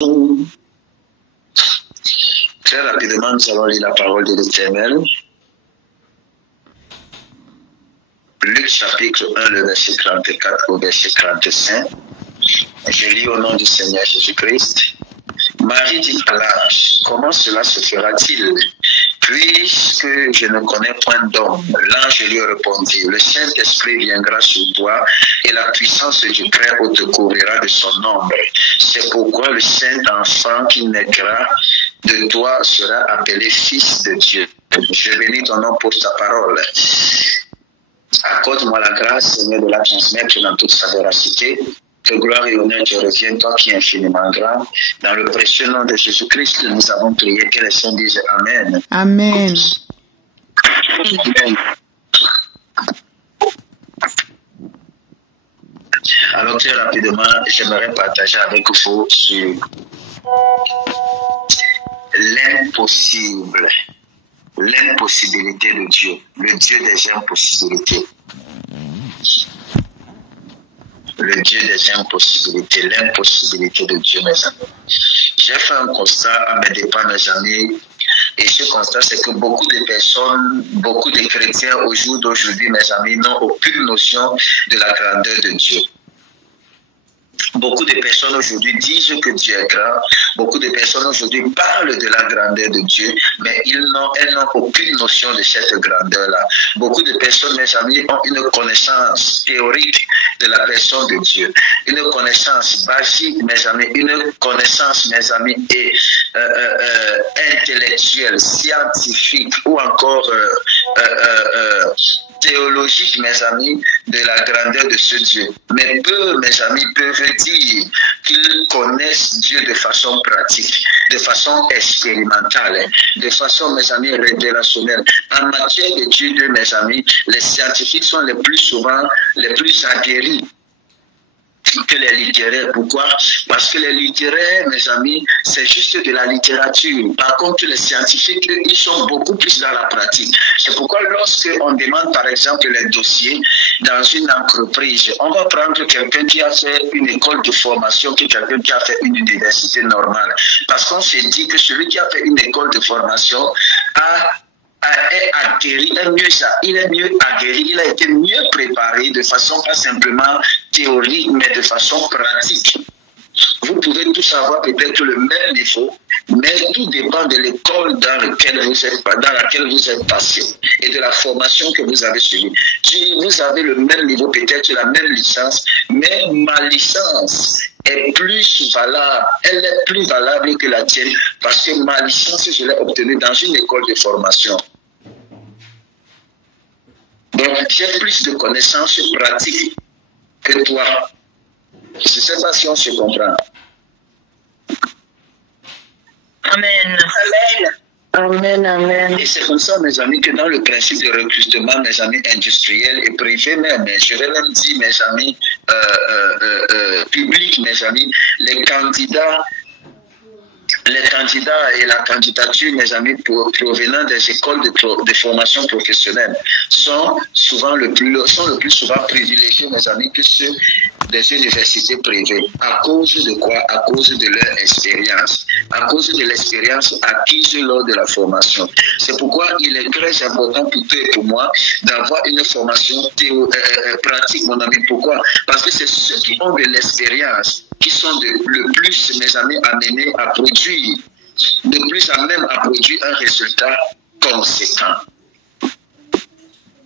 Très rapidement, nous allons lire la parole de l'Éternel. Luc chapitre 1, le verset 34 au verset 45. Je lis au nom du Seigneur Jésus-Christ. Marie dit à l'ange, comment cela se fera-t-il, puisque je ne connais point d'homme? L'ange lui répondit, le Saint-Esprit viendra sur toi et la puissance du Très-Haut te couvrira de son ombre. C'est pourquoi le Saint-Enfant qui naîtra de toi sera appelé Fils de Dieu. Je bénis ton nom pour ta parole. Accorde-moi la grâce, Seigneur, de la transmettre dans toute sa véracité. Que gloire et honneur te reviennent, toi qui es infiniment grand. Dans le précieux nom de Jésus-Christ, nous avons prié. Que les saints disent Amen. Amen. Amen. Alors, très rapidement, j'aimerais partager avec vous sur l'impossible. L'impossibilité de Dieu. Le Dieu des impossibilités. Le Dieu des impossibilités, l'impossibilité de Dieu, mes amis. J'ai fait un constat à mes dépens, mes amis, et ce constat, c'est que beaucoup de personnes, beaucoup de chrétiens au jour d'aujourd'hui, mes amis, n'ont aucune notion de la grandeur de Dieu. Beaucoup de personnes aujourd'hui disent que Dieu est grand. Beaucoup de personnes aujourd'hui parlent de la grandeur de Dieu, mais elles n'ont aucune notion de cette grandeur-là. Beaucoup de personnes, mes amis, ont une connaissance théorique de la personne de Dieu, une connaissance basique, mes amis, une connaissance, mes amis, et intellectuelle, scientifique ou encore théologique, mes amis, de la grandeur de ce Dieu. Mais peu, mes amis, peuvent dire qu'ils connaissent Dieu de façon pratique, de façon expérimentale, de façon, mes amis, révélationnelle. En matière d'études, mes amis, les scientifiques sont les plus souvent les plus aguerris que les littéraires. Pourquoi? Parce que les littéraires, mes amis, c'est juste de la littérature. Par contre, les scientifiques, ils sont beaucoup plus dans la pratique. C'est pourquoi lorsqu'on demande, par exemple, les dossiers dans une entreprise, on va prendre quelqu'un qui a fait une école de formation que quelqu'un qui a fait une université normale. Parce qu'on se dit que celui qui a fait une école de formation est aguerri, il est mieux aguerri, il a été mieux préparé de façon pas simplement théorique, mais de façon pratique. Vous pouvez tous avoir peut-être le même niveau, mais tout dépend de l'école dans laquelle vous êtes passé et de la formation que vous avez suivie. Vous avez le même niveau, peut-être la même licence, mais ma licence est plus valable, elle est plus valable que la tienne parce que ma licence, je l'ai obtenue dans une école de formation. Donc, j'ai plus de connaissances pratiques que toi. Je ne sais pas si on se comprend. Amen. Amen. Amen, amen. Et c'est comme ça, mes amis, que dans le principe de recrutement, mes amis industriels et privés même, je vais même dire, mes amis publics, mes amis, les candidats et la candidature, mes amis, provenant des écoles de formation professionnelle sont le plus souvent privilégiés, mes amis, que ceux des universités privées. À cause de quoi? À cause de leur expérience. À cause de l'expérience acquise lors de la formation. C'est pourquoi il est très important pour toi et pour moi d'avoir une formation pratique, mon ami. Pourquoi? Parce que c'est ceux qui ont de l'expérience qui sont le plus, mes amis, amenés à produire, de plus à même à produire un résultat conséquent.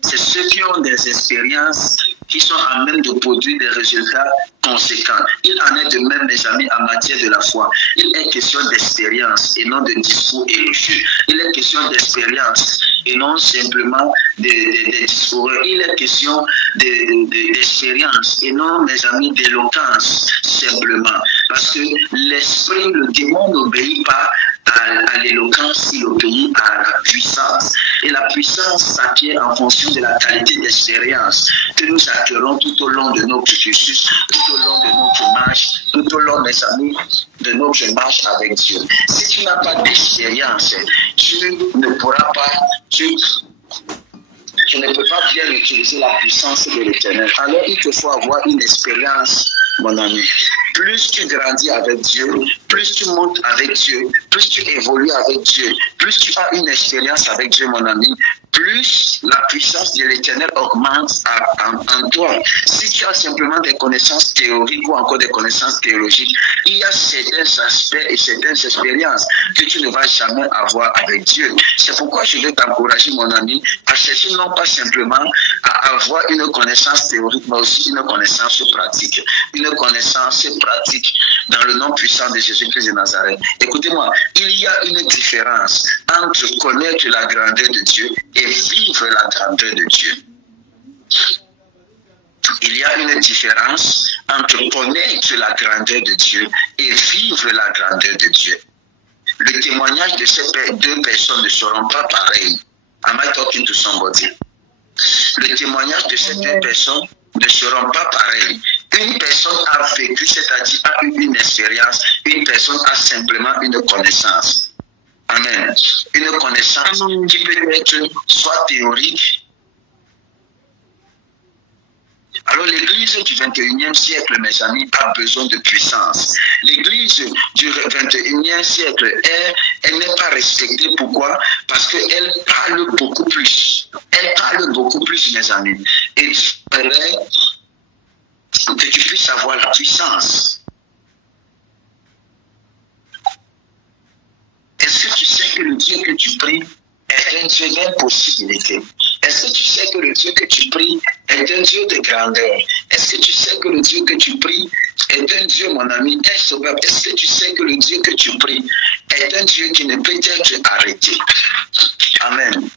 C'est ceux qui ont des expériences qui sont à même de produire des résultats conséquents. Il en est de même, mes amis, en matière de la foi. Il est question d'expérience et non de discours élogieux. Il est question d'expérience et non simplement des discours. Il est question d'expérience et non, mes amis, d'éloquence simplement. Parce que l'esprit, le démon n'obéit pas à l'éloquence, il obéit à la puissance. Et la puissance s'acquiert en fonction de la qualité d'expérience que nous acquérons tout au long de notre cursus, tout au long de notre marche, tout au long, mes amis, de notre marche avec Dieu. Si tu n'as pas d'expérience, tu ne pourras pas, tu ne peux pas bien utiliser la puissance de l'Éternel. Alors il te faut avoir une expérience, mon ami. plus tu grandis avec Dieu, plus tu montes avec Dieu, plus tu évolues avec Dieu, plus tu as une expérience avec Dieu, mon ami, plus la puissance de l'Éternel augmente en toi. Si tu as simplement des connaissances théoriques ou encore des connaissances théologiques, il y a certains aspects et certaines expériences que tu ne vas jamais avoir avec Dieu. C'est pourquoi je vais t'encourager, mon ami, à chercher non pas simplement à avoir une connaissance théorique, mais aussi une connaissance pratique. Une connaissance pratique dans le nom puissant de Jésus-Christ de Nazareth. Écoutez-moi, il y a une différence entre connaître la grandeur de Dieu et vivre la grandeur de Dieu. Il y a une différence entre connaître la grandeur de Dieu et vivre la grandeur de Dieu. Le témoignage de ces deux personnes ne seront pas pareils. Am I talking to somebody? Le témoignage de ces deux personnes ne seront pas pareils. Une personne a vécu, c'est-à-dire a eu une expérience. Une personne a simplement une connaissance. Amen. Une connaissance qui peut être soit théorique. Alors l'église du 21e siècle, mes amis, a besoin de puissance. L'église du 21e siècle, elle n'est pas respectée. Pourquoi? Parce qu'elle parle beaucoup plus. Elle parle beaucoup plus, mes amis. Et j'aimerais que tu puisses avoir la puissance. Est-ce que tu sais que le Dieu que tu pries est un Dieu d'impossibilité? Est-ce que tu sais que le Dieu que tu pries est un Dieu de grandeur? Est-ce que tu sais que le Dieu que tu pries est un Dieu, mon ami, insauvable? Est-ce que tu sais que le Dieu que tu pries est un Dieu qui ne peut être arrêté? Amen.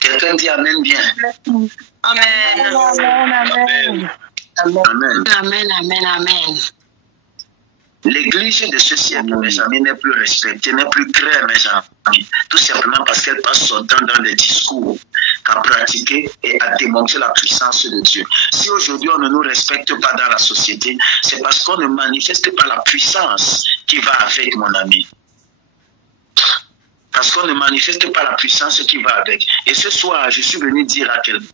Quelqu'un dit Amen bien. Amen. Amen. Amen. Amen. Amen. Amen. L'église de ce siècle, mes amis, n'est plus respectée, n'est plus claire, mes amis. Tout simplement parce qu'elle passe son temps dans les discours qu'à pratiquer et à démontrer la puissance de Dieu. Si aujourd'hui on ne nous respecte pas dans la société, c'est parce qu'on ne manifeste pas la puissance qui va avec, mon ami. Parce qu'on ne manifeste pas la puissance qui va avec. Et ce soir, je suis venu dire à quelqu'un,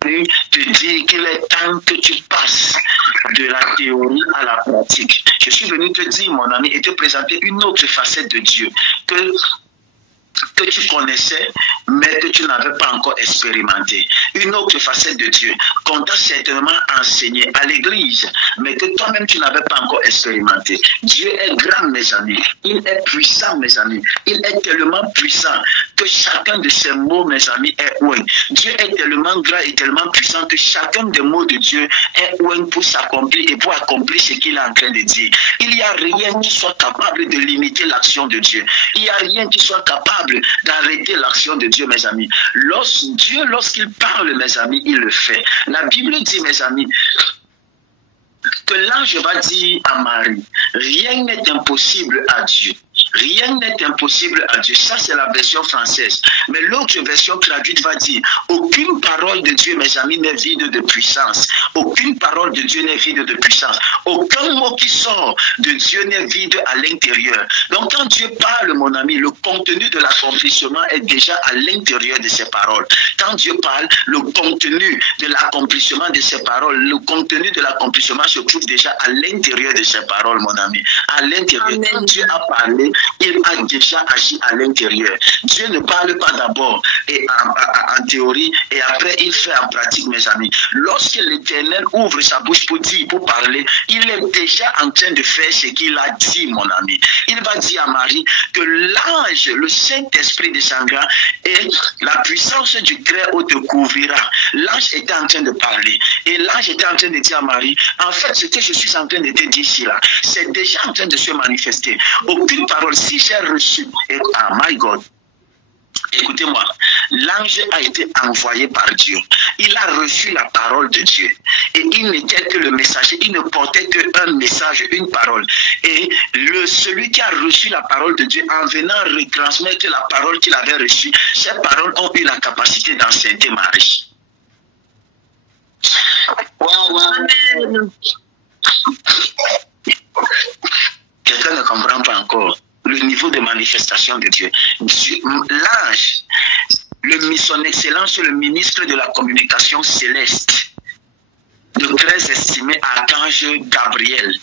te dire qu'il est temps que tu passes de la théorie à la pratique. Je suis venu te dire, mon ami, et te présenter une autre facette de Dieu que tu connaissais, mais que tu n'avais pas encore expérimenté. Une autre facette de Dieu qu'on t'a certainement enseigné à l'église, mais que toi-même tu n'avais pas encore expérimenté. Dieu est grand, mes amis. Il est puissant, mes amis. Il est tellement puissant que chacun de ses mots, mes amis, est ouin. Dieu est tellement grand et tellement puissant que chacun des mots de Dieu est ouin pour s'accomplir et pour accomplir ce qu'il est en train de dire. Il n'y a rien qui soit capable de limiter l'action de Dieu. Il n'y a rien qui soit capable d'arrêter l'action de Dieu, mes amis. Dieu, lorsqu'il parle, mes amis, il le fait. La Bible dit, mes amis, que l'ange va dire à Marie, rien n'est impossible à Dieu. Rien n'est impossible à Dieu. Ça, c'est la version française. Mais l'autre version traduite va dire, aucune parole de Dieu, mes amis, n'est vide de puissance. Aucune parole de Dieu n'est vide de puissance. Aucun mot qui sort de Dieu n'est vide à l'intérieur. Donc, quand Dieu parle, mon ami, le contenu de l'accomplissement est déjà à l'intérieur de ses paroles. Quand Dieu parle, le contenu de l'accomplissement de ses paroles, le contenu de l'accomplissement se trouve déjà à l'intérieur de ses paroles, mon ami. À l'intérieur. Quand Dieu a parlé, il a déjà agi à l'intérieur. Dieu ne parle pas d'abord en théorie et après il fait en pratique, mes amis. Lorsque l'Éternel ouvre sa bouche pour dire, pour parler, il est déjà en train de faire ce qu'il a dit, mon ami. Il va dire à Marie que l'ange, le Saint-Esprit descendra et la puissance du Très-Haut te couvrira. L'ange était en train de parler et l'ange était en train de dire à Marie, en fait, ce que je suis en train de te dire ici, là, c'est déjà en train de se manifester. Aucune parole, si j'ai reçu, ah my God, écoutez-moi, l'ange a été envoyé par Dieu. Il a reçu la parole de Dieu. Et il n'était que le messager. Il ne portait qu'un message, une parole. Et celui qui a reçu la parole de Dieu, en venant retransmettre la parole qu'il avait reçue, ces paroles ont eu la capacité d'enseigner Marie. Amen. Quelqu'un ne comprend pas encore le niveau de manifestation de Dieu. L'ange, son excellence, le ministre de la communication céleste, de le très estimé archange Gabriel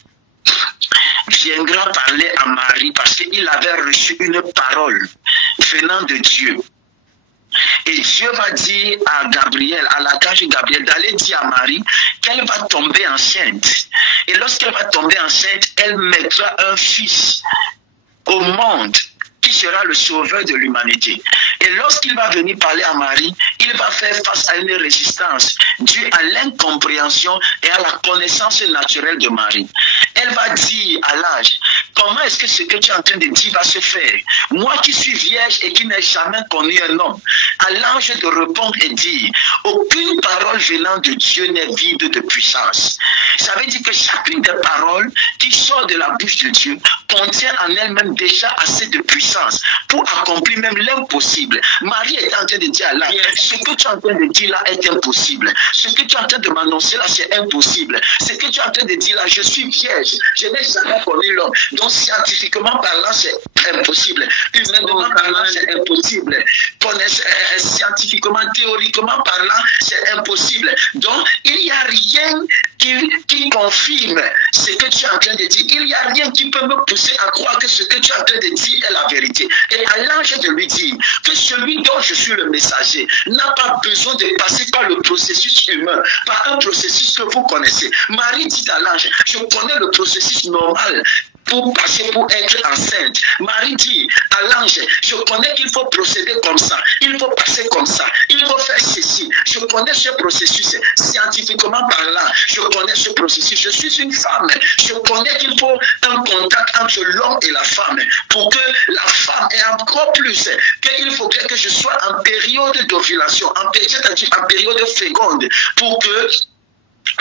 viendra parler à Marie parce qu'il avait reçu une parole venant de Dieu. Et Dieu va dire à Gabriel, à l'archange Gabriel, d'aller dire à Marie qu'elle va tomber enceinte. Et lorsqu'elle va tomber enceinte, elle mettra un fils au monde qui sera le sauveur de l'humanité. Et lorsqu'il va venir parler à Marie, il va faire face à une résistance due à l'incompréhension et à la connaissance naturelle de Marie. Elle va dire à l'ange, comment est-ce que ce que tu es en train de dire va se faire? Moi qui suis vierge et qui n'ai jamais connu un homme. À l'ange de répondre et dire, aucune parole venant de Dieu n'est vide de puissance. Ça veut dire que chacune des paroles qui sort de la bouche de Dieu contient en elle-même déjà assez de puissance pour accomplir même l'impossible. Marie est en train de dire là, ce que tu es en train de dire là est impossible. Ce que tu es en train de m'annoncer là, c'est impossible. Ce que tu es en train de dire là, je suis vierge, je n'ai jamais connu l'homme. Donc scientifiquement parlant, c'est impossible. Humainement parlant, c'est impossible. Scientifiquement, théoriquement parlant, c'est impossible. Donc, il n'y a rien qui confirme ce que tu es en train de dire. Il n'y a rien qui peut me pousser à croire que ce que tu es en train de dire est la vérité. Et à l'ange de lui dire que celui dont je suis le messager n'a pas besoin de passer par le processus humain, par un processus que vous connaissez. Marie dit à l'ange, je connais le processus normal pour passer pour être enceinte. Marie dit à l'ange, je connais qu'il faut procéder comme ça, il faut passer comme ça, il faut faire ceci. Je connais ce processus scientifiquement parlant, je connais ce processus. Je suis une femme, je connais qu'il faut un contact entre l'homme et la femme pour que la femme ait encore plus, qu'il faudrait que je sois en période d'ovulation, c'est-à-dire en période féconde, pour que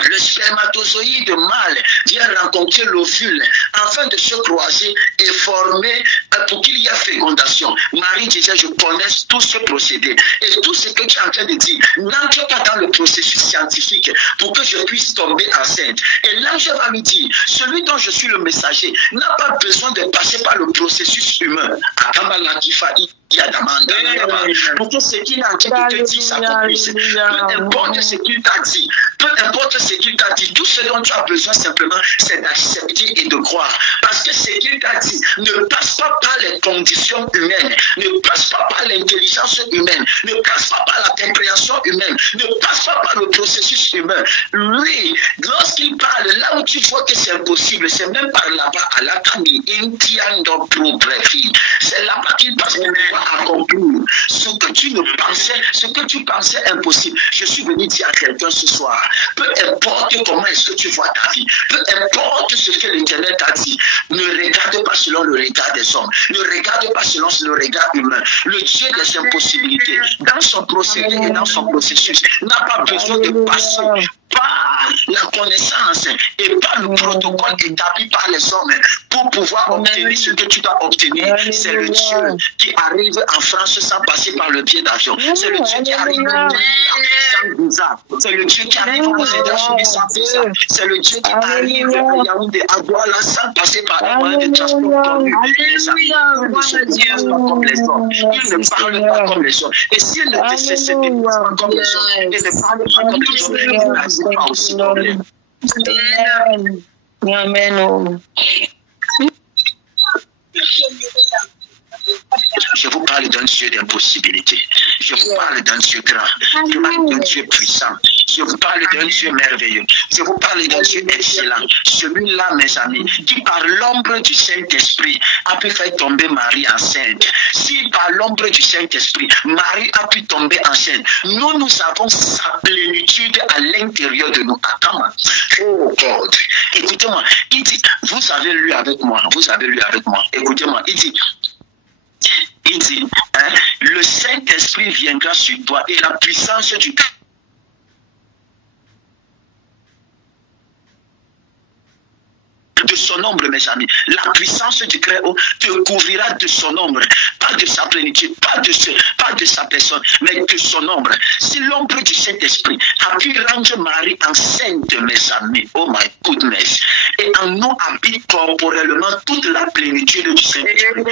le spermatozoïde mâle vient rencontrer l'ovule afin de se croiser et former pour qu'il y ait fécondation. Marie disait, je connais tout ce procédé. Et tout ce que tu es en train de dire, n'entre pas dans le processus scientifique pour que je puisse tomber enceinte. Et l'ange va lui dire, celui dont je suis le messager n'a pas besoin de passer par le processus humain. Pour que ce qu'il a en train de te dire s'accomplisse. Peu importe ce qu'il t'a dit, peu importe ce qu'il t'a dit, tout ce dont tu as besoin simplement, c'est d'accepter et de croire. Parce que ce qu'il t'a dit ne passe pas par les conditions humaines, ne passe pas par l'intelligence humaine, ne passe pas par la compréhension humaine, ne passe pas par le processus humain. Lui, lorsqu'il parle, là où tu vois que c'est impossible, c'est même par là-bas, à la famille, c'est là-bas qu'il passe pour pouvoir accomplir ce que tu pensais impossible. Je suis venu dire à quelqu'un ce soir, peu importe comment est-ce que tu vois ta vie, peu importe ce que l'Éternel t'a dit, ne regarde pas selon le regard des hommes, ne regarde pas selon le regard humain. Le Dieu des impossibilités, dans son procédé et dans son processus, n'a pas besoin de passer par la connaissance et par le protocole établi par les hommes pour pouvoir obtenir ce que tu dois obtenir. C'est le Dieu qui arrive en France sans passer par le pied d'avion. C'est le Dieu qui arrive sans visa. C'est le Dieu qui arrive aux États-Unis sans visa. C'est le Dieu qui arrive à Yaoundé, à Douala sans passer par un moyen de transport connu. Les amis, il ne se pas comme les hommes. Il ne parle pas comme les hommes. Et s'il ne te pas comme les hommes, il ne parle pas comme les hommes, pas aussi problème. Amen. Je vous parle d'un Dieu d'impossibilité. Je vous parle d'un Dieu grand. Je vous parle d'un Dieu puissant. Je vous parle d'un Dieu merveilleux. Je vous parle d'un Dieu excellent. Celui-là, mes amis, qui par l'ombre du Saint-Esprit a pu faire tomber Marie enceinte. Si par l'ombre du Saint-Esprit, Marie a pu tomber enceinte, nous avons sa plénitude à l'intérieur de nous. Attends, oh God. Écoutez-moi, il dit, vous avez lu avec moi, écoutez-moi, il dit, le Saint-Esprit viendra sur toi et la puissance du de son ombre, mes amis. La puissance du Très-Haut te couvrira de son ombre, pas de sa plénitude, pas de sa personne, mais de son ombre. Si l'ombre du Saint-Esprit a pu rendre Marie enceinte, mes amis, oh my goodness, et en nous habite corporellement toute la plénitude du Saint-Esprit.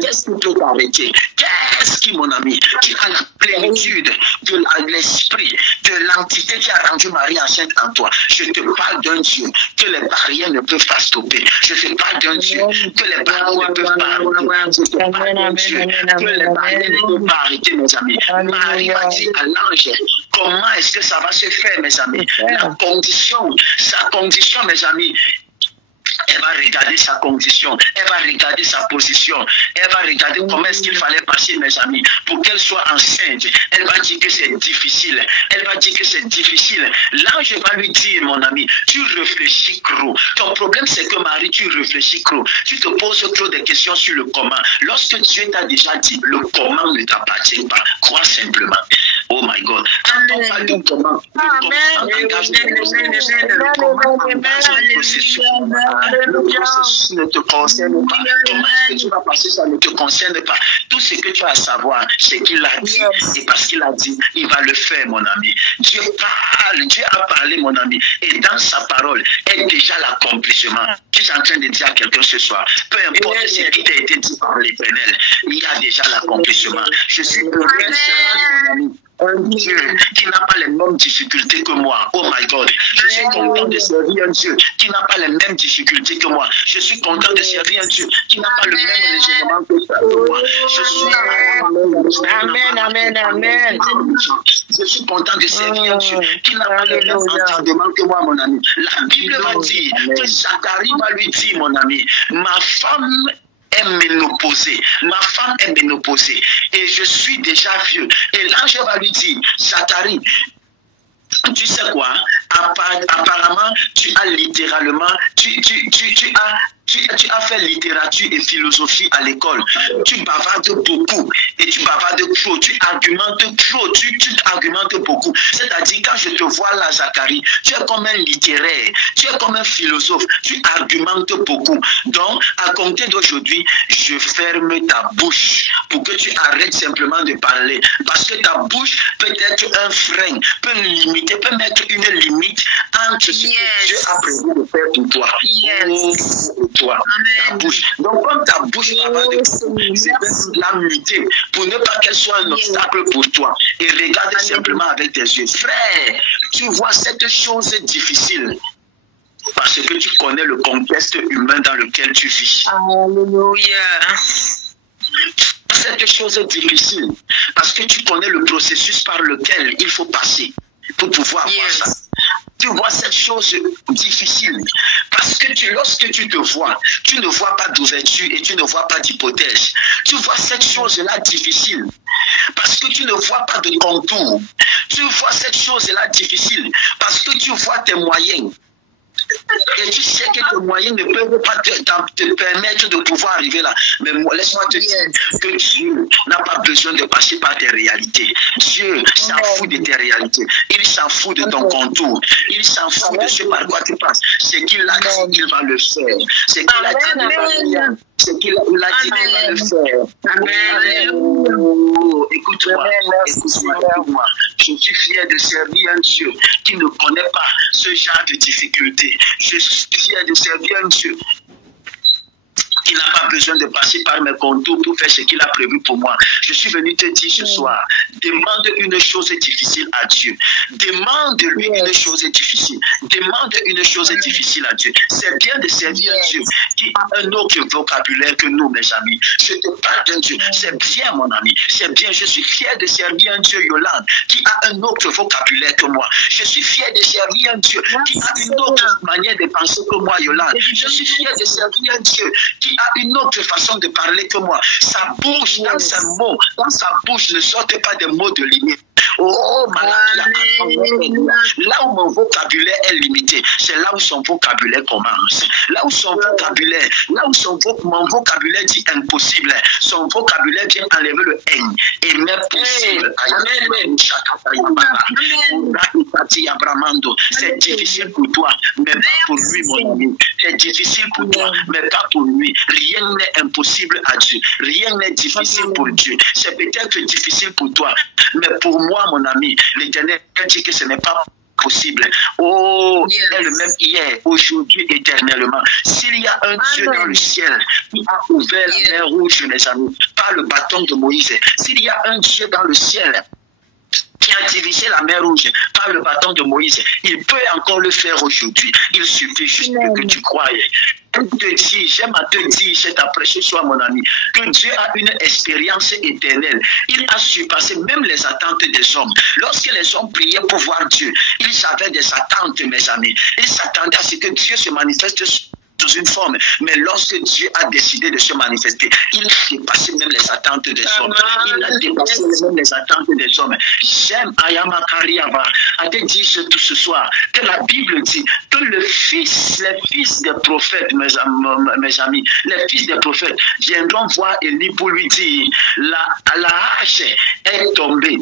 Qu'est-ce qui peut t'arrêter? Qu'est-ce qui, mon ami, qui a la plénitude de l'esprit, de l'entité qui a rendu Marie enceinte en toi? Je te parle d'un Dieu que les barrières ne peuvent pas stopper. Je te parle d'un Dieu que les barrières ne peuvent pas arrêter. Je te parle d'un Dieu que les barrières ne peuvent pas arrêter, mes amis. Marie a dit à l'ange, comment est-ce que ça va se faire, mes amis? La condition, sa condition, mes amis, elle va regarder sa condition, elle va regarder sa position, elle va regarder comment est-ce qu'il fallait passer, mes amis, pour qu'elle soit enceinte. Elle va dire que c'est difficile. Elle va dire que c'est difficile. L'ange va lui dire, mon ami, tu réfléchis trop. Ton problème, c'est que Marie, tu réfléchis trop. Tu te poses trop de questions sur le comment. Lorsque Dieu t'a déjà dit, le comment ne t'appartient pas. Crois simplement. Oh my God. Quand on parle de comment, le processus ne te concerne pas. Comment est-ce que tu vas passer, ça ne te concerne pas. Tout ce que tu as à savoir, c'est qu'il a dit. Et parce qu'il a dit, il va le faire, mon ami. Dieu parle, Dieu a parlé, mon ami. Et dans sa parole est déjà l'accomplissement. Je suis en train de dire à quelqu'un ce soir, peu importe ce qui t'a été dit par l'Éternel, il y a déjà l'accomplissement. Je suis heureux, mon ami. Un Dieu qui n'a pas les mêmes difficultés que moi. Oh my God. Je suis content de servir un Dieu qui n'a pas les mêmes difficultés que moi. Je suis content de servir un Dieu qui n'a pas le même raisonnement que moi. Je suis Amen, amen, amen. Je suis content de servir un Dieu qui n'a pas le même entendement que moi, mon ami. La Bible va dire que Zacharie va lui dire, mon ami, ma femme est ménopausée. Ma femme est ménopausée. Et je suis déjà vieux. Et l'ange va lui dire, Zacharie, tu sais quoi? Apparemment, tu as littéralement, tu as fait littérature et philosophie à l'école. Tu bavardes beaucoup et tu bavardes trop. Tu argumentes trop. Tu argumentes beaucoup. C'est-à-dire, quand je te vois là, Zacharie, tu es comme un littéraire. Tu es comme un philosophe. Tu argumentes beaucoup. Donc, à compter d'aujourd'hui, je ferme ta bouche pour que tu arrêtes simplement de parler. Parce que ta bouche peut être un frein, peut limiter, peut mettre une limite entre ce que Dieu a prévu de faire pour toi. Toi, ta bouche. Donc, comme ta bouche c'est la muter pour ne pas qu'elle soit un obstacle pour toi. Et regarde simplement avec tes yeux. Frère, tu vois cette chose difficile parce que tu connais le contexte humain dans lequel tu vis. Alléluia. Cette chose difficile parce que tu connais le processus par lequel il faut passer pour pouvoir voir ça. Tu vois cette chose difficile parce que lorsque tu te vois, tu ne vois pas d'ouverture et tu ne vois pas d'hypothèse. Tu vois cette chose-là difficile parce que tu ne vois pas de contour. Tu vois cette chose-là difficile parce que tu vois tes moyens. Et tu sais que tes moyens ne peuvent pas te permettre de pouvoir arriver là. Mais moi, laisse-moi te dire que Dieu n'a pas besoin de passer par tes réalités. Dieu s'en fout de tes réalités. Il s'en fout de ton contour. Il s'en fout de ce par quoi tu passes. Ce qu'il a dit, il va le faire. Ce qu'il a dit, il va le faire. Ce qu'il a dit, il va le faire. Amen. Écoute-moi, écoute-moi. Je suis fier de servir un Dieu qui ne connaît pas ce genre de difficultés. Je suis fier de servir un Dieu qui n'a pas besoin de passer par mes contours pour faire ce qu'il a prévu pour moi. Je suis venu te dire ce soir, demande une chose difficile à Dieu. Demande-lui une chose difficile. Demande une chose difficile à Dieu. C'est bien de servir un Dieu qui a un autre vocabulaire que nous, mes amis. Je te parle d'un Dieu. C'est bien, mon ami. C'est bien. Je suis fier de servir un Dieu, Yolande, qui a un autre vocabulaire que moi. Je suis fier de servir un Dieu qui a une autre manière de penser que moi, Yolande. Je suis fier de servir un Dieu qui a une autre façon de parler que moi. Sa bouche, dans ses mots, dans sa bouche ne sortent pas des mots de limite. Oh, là où mon vocabulaire est limité, c'est là où son vocabulaire commence. Là où son vocabulaire, mon vocabulaire dit impossible, son vocabulaire vient enlever le N et met possible. C'est difficile pour toi, mais pas pour lui, mon ami. C'est difficile pour toi, mais pas pour lui. Rien n'est impossible à Dieu. Rien n'est difficile pour Dieu. C'est peut-être difficile pour toi, mais pour moi, mon ami, l'Éternel dit que ce n'est pas possible. Oh, il est le même hier, aujourd'hui, éternellement. S'il y a un Dieu dans le ciel qui a ouvert la mer rouge, mes amis, par le bâton de Moïse, s'il y a un Dieu dans le ciel qui a divisé la mer rouge par le bâton de Moïse, il peut encore le faire aujourd'hui. Il suffit juste que tu croies. J'aime à te dire, cet après-ce soir, mon ami, que Dieu a une expérience éternelle. Il a surpassé même les attentes des hommes. Lorsque les hommes priaient pour voir Dieu, ils avaient des attentes, mes amis. Ils s'attendaient à ce que Dieu se manifeste sous une forme. Mais lorsque Dieu a décidé de se manifester, il a dépassé même les attentes des hommes. Il a dépassé même les attentes des hommes. J'aime Ayama Kariava à te dire ce soir que la Bible dit que les fils des prophètes, mes amis, les fils des prophètes viendront voir Élie pour lui dire la hache est tombée.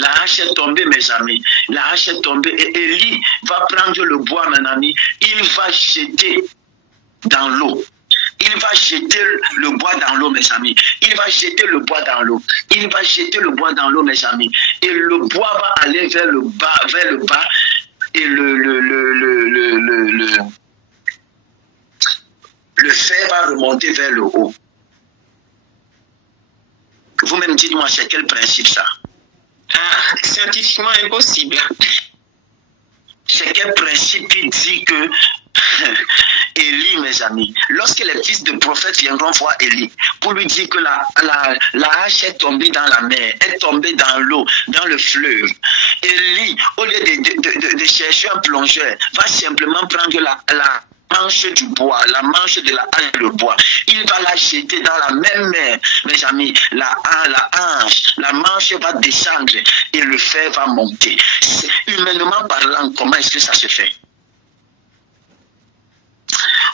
La hache est tombée, mes amis. La hache est tombée. Et Élie va prendre le bois, mes amis. Il va jeter dans l'eau. Il va jeter le bois dans l'eau, mes amis. Il va jeter le bois dans l'eau. Il va jeter le bois dans l'eau, mes amis. Et le bois va aller vers le bas. Et le fer va remonter vers le haut. Vous-même dites-moi, c'est quel principe ça? Scientifiquement impossible. C'est quel principe qui dit que Élie, mes amis, lorsque les fils de prophètes viendront voir Élie pour lui dire que la hache est tombée dans la mer, est tombée dans l'eau, dans le fleuve, Élie, au lieu de chercher un plongeur, va simplement prendre la manche du bois, la manche de la hache de bois. Il va la jeter dans la même mer, mes amis. La manche va descendre et le fer va monter. Humainement parlant, comment est-ce que ça se fait?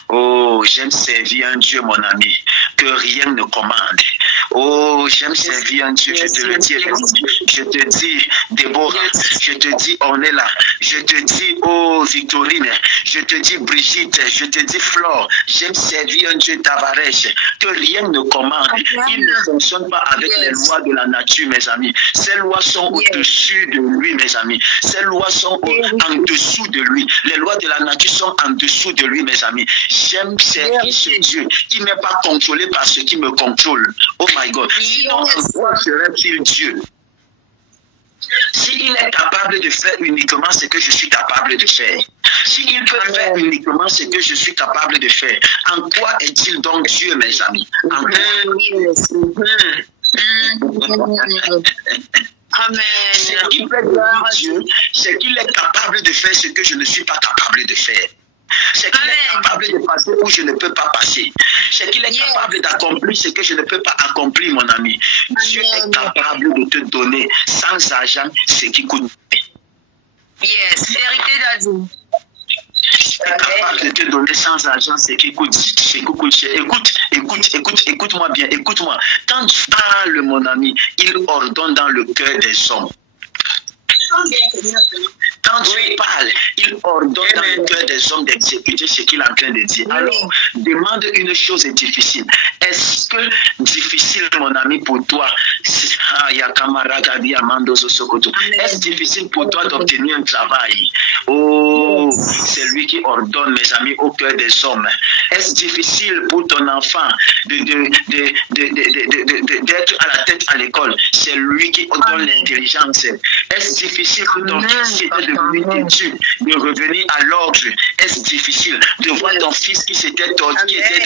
Oh, j'aime servir un Dieu, mon ami, que rien ne commande. Oh, j'aime servir un Dieu, je te le dis. Je te dis, Déborah, je te dis, Ornella, je te dis, oh, Victorine, je te dis, Brigitte, je te dis, Flore, j'aime servir un Dieu, Tavares, que rien ne commande. Il ne fonctionne pas avec les lois de la nature, mes amis. Ces lois sont au-dessus de lui, mes amis. Ces lois sont en dessous de lui. Les lois de la nature sont en dessous de lui, mes amis. J'aime servir ce Dieu qui n'est pas contrôlé par ce qui me contrôle. Oh my God. Sinon, en quoi serait-il Dieu? S'il est capable de faire uniquement ce que je suis capable de faire, s'il peut faire uniquement ce que je suis capable de faire, en quoi est-il donc Dieu, mes amis? En quoi? Amen. Ce qui peut dire Dieu, c'est qu'il est capable de faire ce que je ne suis pas capable de faire. C'est qu'il est capable de passer où je ne peux pas passer. C'est qu'il est capable d'accomplir ce que je ne peux pas accomplir, mon ami. Dieu est capable de te donner sans argent ce qui coûte. Yes, vérité d'Adieu. Il est capable de te donner sans argent ce qui coûte. Écoute-moi bien, écoute-moi. Quand tu parles, mon ami, il ordonne dans le cœur des hommes. Quand tu parles, il ordonne dans le cœur des hommes d'exécuter ce qu'il est en train de dire. Alors, demande une chose difficile. Est-ce que difficile, mon ami, pour toi, est-ce difficile pour toi d'obtenir un travail? Oh, c'est lui qui ordonne, mes amis, au cœur des hommes. Est-ce difficile pour ton enfant d'être à la tête à l'école? C'est lui qui ordonne l'intelligence. Est-ce difficile pour ton fils qui est devenu têtu de revenir à l'ordre? Est-ce difficile de voir ton fils qui était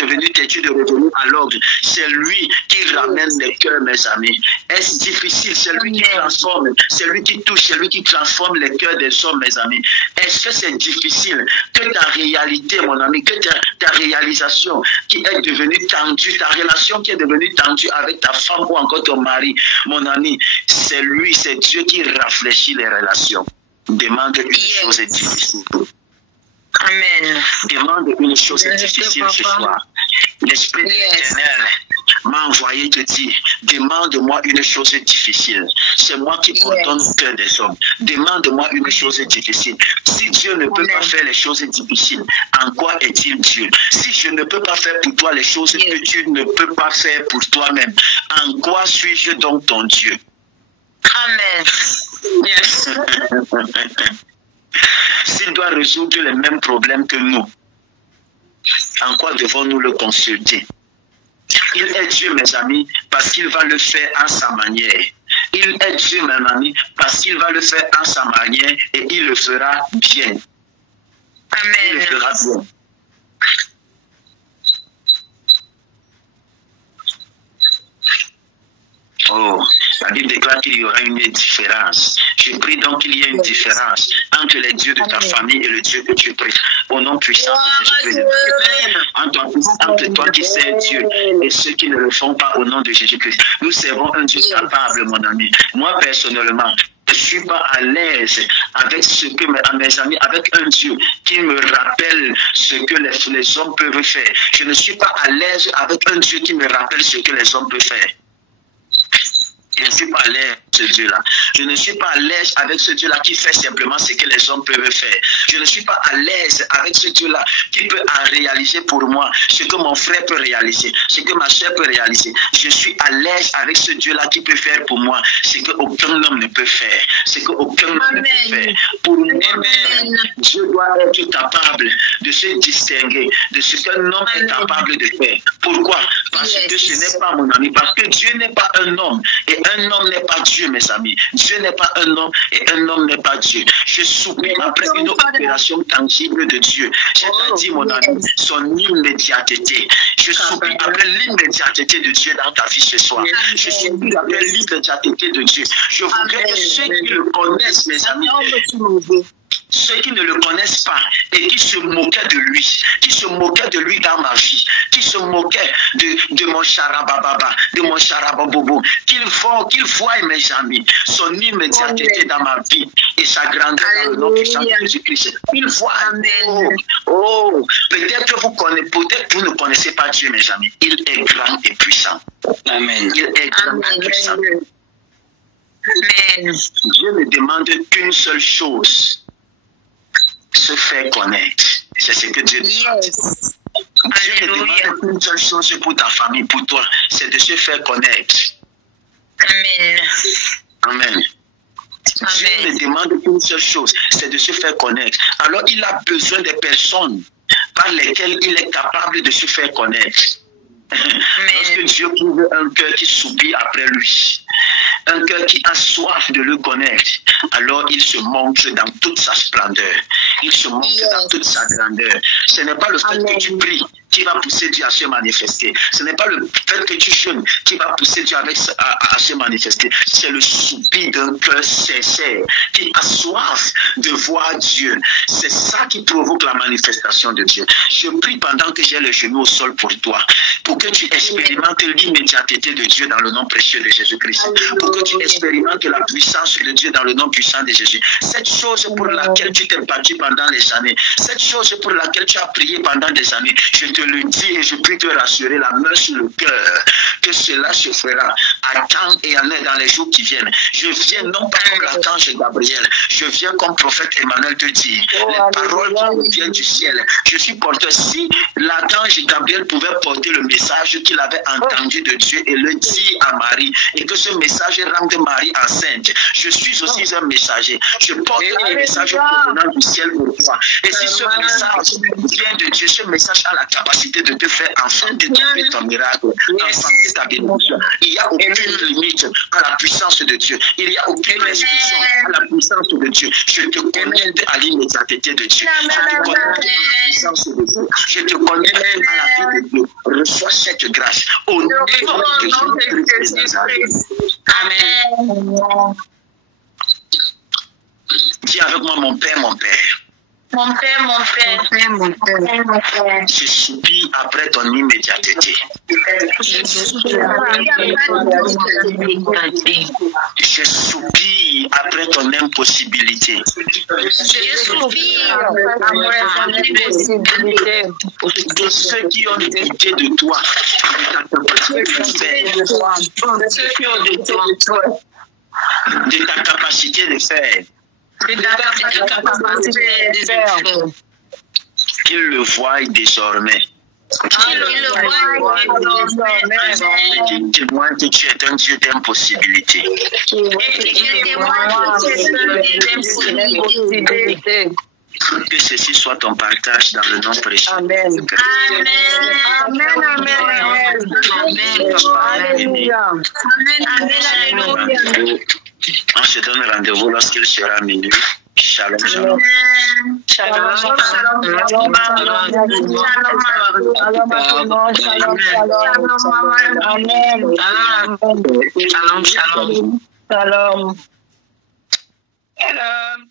devenu têtu de revenir à l'ordre? C'est lui qui ramène les cœurs, mes amis. Est-ce difficile? C'est lui qui transforme, c'est lui qui touche, c'est lui qui transforme les cœurs des hommes, mes amis. Est-ce que c'est difficile que ta réalité, mon ami, que ta réalisation qui est devenue tendue, ta relation qui est devenue tendue avec ta femme ou encore ton mari, mon ami, c'est lui, c'est Dieu qui rafraîchit les relations. Demande une chose difficile. Amen. Demande une chose difficile ce soir. L'Esprit de l'Éternel m'a envoyé te dire, demande-moi une chose difficile. C'est moi qui ordonne au cœur des hommes. Demande-moi une chose difficile. Si Dieu ne peut pas faire les choses difficiles, en quoi est-il Dieu? Si je ne peux pas faire pour toi les choses que tu ne peux pas faire pour toi-même, en quoi suis-je donc ton Dieu? Amen. Yes. S'il doit résoudre les mêmes problèmes que nous, en quoi devons-nous le consulter? Il est Dieu, mes amis, parce qu'il va le faire à sa manière. Il est Dieu, mes amis, parce qu'il va le faire à sa manière et il le fera bien. Amen. Il le fera bien. Oh, la Bible déclare qu'il y aura une différence. Je prie donc qu'il y ait une différence entre les dieux de ta famille et le Dieu que tu pries. Au nom puissant de Jésus-Christ. Entre toi qui sais Dieu et ceux qui ne le font pas au nom de Jésus-Christ. Nous servons un Dieu capable, mon ami. Moi, personnellement, je ne suis pas à l'aise avec ce que mes amis, avec un Dieu qui me rappelle ce que les hommes peuvent faire. Je ne suis pas à l'aise avec un Dieu qui me rappelle ce que les hommes peuvent faire. Je ne suis pas à l'aise avec ce Dieu-là. Je ne suis pas à l'aise avec ce Dieu-là qui fait simplement ce que les hommes peuvent faire. Je ne suis pas à l'aise avec ce Dieu-là qui peut réaliser pour moi ce que mon frère peut réaliser, ce que ma soeur peut réaliser. Je suis à l'aise avec ce Dieu-là qui peut faire pour moi ce qu'aucun homme ne peut faire. Ce qu'aucun homme ne peut faire. Pour nous-mêmes, Dieu doit être capable de se distinguer de ce qu'un homme est capable de faire. Pourquoi? Parce que ce n'est pas mon ami. Parce que Dieu n'est pas un homme. Et un homme n'est pas Dieu, mes amis. Dieu n'est pas un homme et un homme n'est pas Dieu. Je soupire après une opération tangible de Dieu. C'est-à-dire, mon ami, son immédiateté. Je soupire après l'immédiateté de Dieu dans ta vie ce soir. Je soupire après l'immédiateté de Dieu. Je voudrais que ceux qui le connaissent, mes amis, ceux qui ne le connaissent pas et qui se moquaient de lui dans ma vie, qui se moquaient de mon charabababa, de mon charababobo, qu'ils voient, mes amis, son immédiateté dans ma vie et sa grandeur dans le nom puissant de Jésus-Christ. Qu'ils voient. Oh, peut-être vous ne connaissez pas Dieu, mes amis. Il est grand et puissant. Amen. Il est grand et puissant. Amen. Dieu ne demande qu'une seule chose: se faire connaître. C'est ce que Dieu dit. Dieu ne demande qu'une seule chose pour ta famille, pour toi, c'est de se faire connaître. Amen. Amen. Dieu ne demande qu'une seule chose, c'est de se faire connaître. Alors il a besoin des personnes par lesquelles il est capable de se faire connaître. Lorsque Dieu trouve un cœur qui soupire après lui, un cœur qui a soif de le connaître, alors il se montre dans toute sa splendeur, il se montre dans toute sa grandeur. Ce n'est pas le fait que tu pries qui va pousser Dieu à se manifester. Ce n'est pas le fait que tu jeûnes qui va pousser Dieu à se manifester. C'est le soupir d'un cœur sincère qui a soif de voir Dieu. C'est ça qui provoque la manifestation de Dieu. Je prie pendant que j'ai les genoux au sol pour toi, pour que tu expérimentes l'immédiateté de Dieu dans le nom précieux de Jésus-Christ. Pour que tu expérimentes la puissance de Dieu dans le nom puissant de Jésus. Cette chose pour laquelle tu t'es battu pendant les années, cette chose pour laquelle tu as prié pendant des années, je te le dis et je prie te rassurer, la main sur le cœur, que cela se fera à temps et en heure dans les jours qui viennent. Je viens non pas comme l'archange Gabriel, je viens comme prophète Emmanuel te dire les paroles qui viennent du ciel. Je suis porteur. Si l'archange Gabriel pouvait porter le message qu'il avait entendu de Dieu et le dire à Marie, et que ce message rende Marie enceinte, je suis aussi un messager. Je porte un message provenant du ciel pour toi. Et si ce message vient de Dieu, ce message a la capacité de te faire enfanter ton miracle, enfanter ta bénédiction. Il n'y a aucune limite à la puissance de Dieu. Il n'y a aucune restriction à la puissance de Dieu. Je te connecte à l'immédiateté de Dieu. Je te connecte à la puissance de Dieu. Je te connecte à la vie de Dieu. Reçois cette grâce au nom de Jésus-Christ. Amen. Dis avec moi, mon Père, mon Père. Mon Père, mon Père, mon Père. Je soupire après ton immédiateté. Je soupire après ton impossibilité. Je soupire après ton impossibilité. De ceux qui ont douté de toi, de ta capacité de faire. Qu'ils le voient désormais. Qui le voit et le témoigne que tu es un Dieu d'impossibilité. et qu'il témoigne que c'est un Dieu d'impossibilité. Que ceci soit ton partage dans le nom précieux. Amen. Amen. Alléluia. Alléluia. On se donne rendez-vous lorsqu'il sera minuit. Shalom, shalom. Shalom, shalom, shalom, Amen. shalom, shalom. Shalom. Shalom.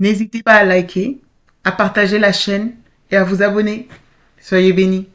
N'hésitez pas à liker, à partager la chaîne et à vous abonner. Soyez bénis.